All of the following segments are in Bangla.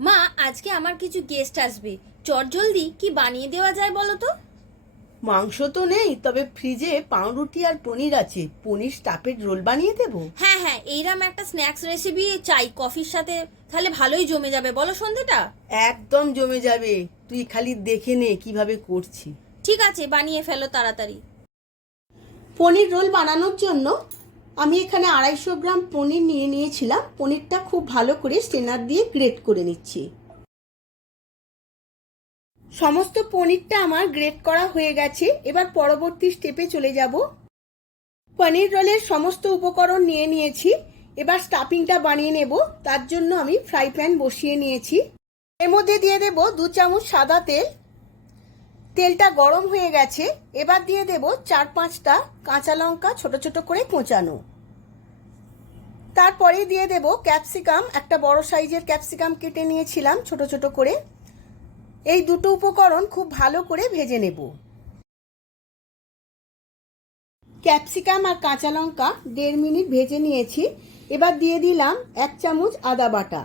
মা, আজকে আমার কিছু গেস্ট আসবে। চটজলদি কি বানিয়ে দেওয়া যায় বলো তো? মাংস তো নেই, তবে ফ্রিজে পাউরুটি আর পনির আছে। পনির স্টাফেড রোল বানিয়ে দেবো। হ্যাঁ হ্যাঁ, এইরকম একটা স্ন্যাক্স রেসিপি চাই কফির সাথে, তাহলে ভালোই জমে যাবে বলো সন্ধেটা। একদম জমে যাবে। তুই খালি দেখে নে কিভাবে করছি। ঠিক আছে, বানিয়ে ফেলো তাড়াতাড়ি। পনির রোল বানানোর জন্য আমি এখানে 250 গ্রাম পনির নিয়ে নিয়েছিলাম। পনিরটা খুব ভালো করে স্ট্রেনার দিয়ে গ্রেট করে নিচ্ছি। সমস্ত পনিরটা আমার গ্রেট করা হয়ে গেছে। এবার পরবর্তী স্টেপে চলে যাব। পনির রোলের সমস্ত উপকরণ নিয়ে নিয়েছি। এবার স্টাফিংটা বানিয়ে নেব। তার জন্য আমি ফ্রাই প্যান বসিয়ে নিয়েছি। এর মধ্যে দিয়ে দেব 2 চামচ সাদা তেল। তেলটা গরম হয়ে গেছে। এবার দিয়ে দেব 4-5টা কাঁচা লঙ্কা ছোট ছোট করে কোঁচানো। তারপরে দিয়ে দেব ক্যাপসিকাম, একটা বড় সাইজের ক্যাপসিকাম কেটে নিয়েছিলাম ছোট ছোট করে। এই দুটো উপকরণ খুব ভালো করে ভেজে নেব। ক্যাপসিকাম আর কাঁচা লঙ্কা 1.5 মিনিট ভেজে নিয়েছি। এবার দিয়ে দিলাম 1 চামচ আদা বাটা।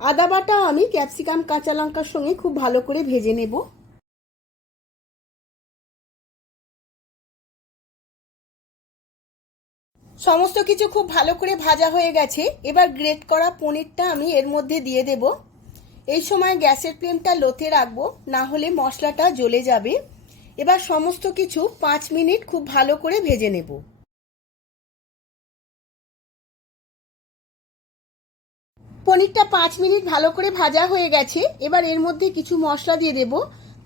আদা বাটাও আমি ক্যাপসিকাম কাঁচা লঙ্কার সঙ্গে খুব ভালো করে ভেজে নেব। সমস্ত কিছু খুব ভালো করে ভাজা হয়ে গেছে। এবার গ্রেট করা পনিরটা আমি এর মধ্যে দিয়ে দেব। এই সময় গ্যাসের ফ্লেমটা লোতে রাখবো, না হলে মশলাটা জ্বলে যাবে। এবার সমস্ত কিছু 5 মিনিট খুব ভালো করে ভেজে নেব। পনিরটা 5 মিনিট ভালো করে ভাজা হয়ে গেছে। এবার এর মধ্যে কিছু মশলা দিয়ে দেব।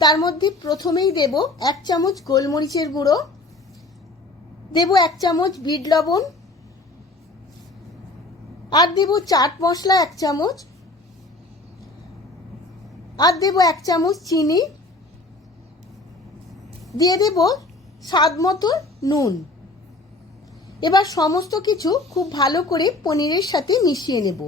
তার মধ্যে প্রথমেই দেব 1 চামচ গোলমরিচের গুঁড়ো, দেব 1 চামচ বিট লবণ, আর দেব চাট মশলা 1 চামচ, আর দেব 1 চামচ চিনি, দিয়ে দেব স্বাদ মতো নুন। এবার সমস্ত কিছু খুব ভালো করে পনিরের সাথে মিশিয়ে নেব।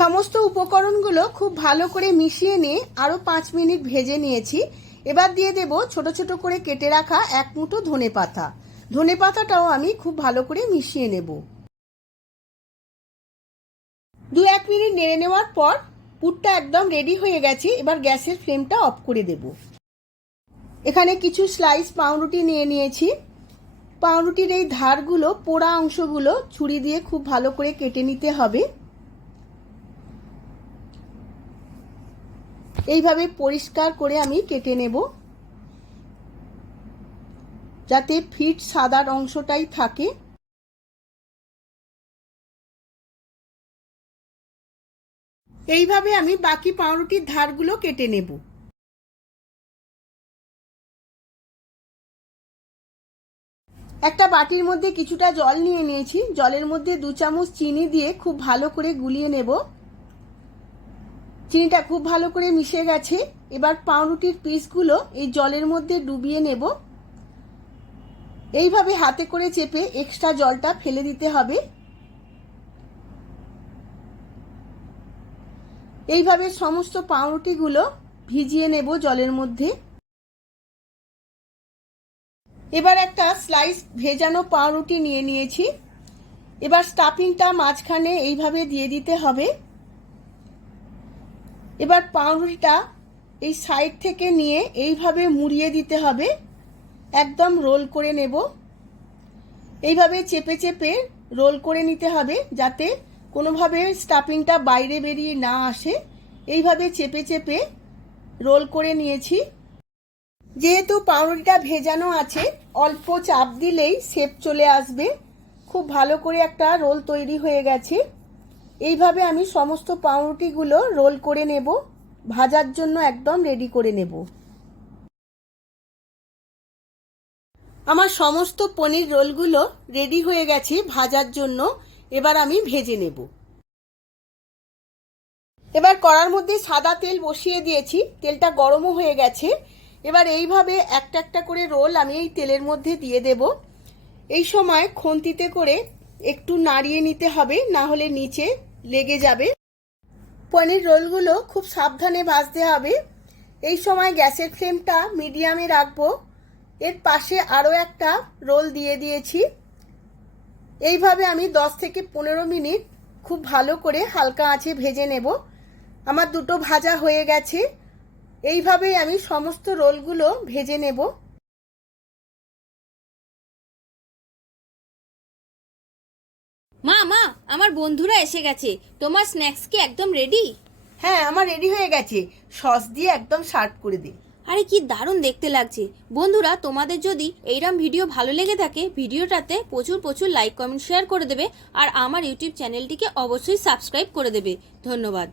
সমস্ত উপকরণগুলো খুব ভালো করে মিশিয়ে নিয়ে আরও 5 মিনিট ভেজে নিয়েছি। এবার দিয়ে দেব ছোট ছোট করে কেটে রাখা 1 মুঠো ধনেপাতা। ধনেপাতাটাও আমি খুব ভালো করে মিশিয়ে নেব। 2-1 মিনিট নেড়ে নেওয়ার পর পুরটা একদম রেডি হয়ে গেছে। এবার গ্যাসের ফ্লেমটা অফ করে দেব। এখানে কিছু স্লাইস পাউরুটি নিয়ে নিয়েছি। পাউরুটির এই ধারগুলো, পোড়া অংশগুলো ছুরি দিয়ে খুব ভালো করে কেটে নিতে হবে। এইভাবে পরিষ্কার করে আমি কেটে নেব, যাতে ফিট সাদা অংশটাই থাকে। এইভাবে আমি বাকি পাউরুটির ধারগুলো কেটে নেব। একটা বাটির মধ্যে কিছুটা জল নিয়ে নিয়েছি। জলের মধ্যে 2 চামচ চিনি দিয়ে খুব ভালো করে গুলিয়ে নেব। চিনিটা খুব ভালো করে মিশে গেছে। এবার পাউরুটির পিসগুলো এই জলের মধ্যে ডুবিয়ে নেব। এইভাবে হাতে করে চেপে এক্সট্রা জলটা ফেলে দিতে হবে। এইভাবে সমস্ত পাউরুটিগুলো ভিজিয়ে নেব জলের মধ্যে। এবার একটা স্লাইস ভেজানো পাউরুটি নিয়ে নিয়েছি। এবার স্টাফিংটা মাঝখানে এইভাবে দিয়ে দিতে হবে। এবার পাউরুটিটা এই সাইড থেকে নিয়ে এইভাবে মুড়িয়ে দিতে হবে। একদম রোল করে নেব। এইভাবে চেপে চেপে রোল করে নিতে হবে, যাতে কোনোভাবে স্টাফিংটা বাইরে বেরিয়ে না আসে। এইভাবে চেপে চেপে রোল করে নিয়েছি। যেহেতু পাউরুটিটা ভেজানো আছে, অল্প চাপ দিলেই শেপ চলে আসবে। খুব ভালো করে একটা রোল তৈরি হয়ে গেছে। এইভাবে আমি সমস্ত পাউরুটিগুলো রোল করে নেব, ভাজার জন্য একদম রেডি করে নেব। আমার সমস্ত পনির রোলগুলো রেডি হয়ে গেছে ভাজার জন্য। এবার আমি ভেজে নেব। এবার কড়ার মধ্যে সাদা তেল বসিয়ে দিয়েছি। তেলটা গরমও হয়ে গেছে। এবার এইভাবে একটা একটা করে রোল আমি এই তেলের মধ্যে দিয়ে দেব। এই সময় খুন্তিতে করে একটু নাড়িয়ে নিতে হবে, না হলে নিচে লেগে যাবে। পনির রোলগুলো খুব সাবধানে ভাজতে হবে। এই সময় গ্যাসের ফ্লেমটা মিডিয়ামে রাখবো। এর পাশে আরও একটা রোল দিয়ে দিয়েছি। এইভাবে আমি 10 থেকে 15 মিনিট খুব ভালো করে হালকা আঁচে ভেজে নেব। আমার দুটো ভাজা হয়ে গেছে। এইভাবেই আমি সমস্ত রোলগুলো ভেজে নেব। মা মা, আমার বন্ধুরা এসে গেছে, তোমার স্ন্যাক্স কি একদম রেডি? হ্যাঁ, আমার রেডি হয়ে গেছে। সস দিয়ে একদম সার্ভ করে দিন। আরে কি দারুণ দেখতে লাগছে। বন্ধুরা, তোমাদের যদি এইরকম ভিডিও ভালো লেগে থাকে, ভিডিওটাতে প্রচুর প্রচুর লাইক কমেন্ট শেয়ার করে দেবে আর আমার ইউটিউব চ্যানেলটিকে অবশ্যই সাবস্ক্রাইব করে দেবে। ধন্যবাদ।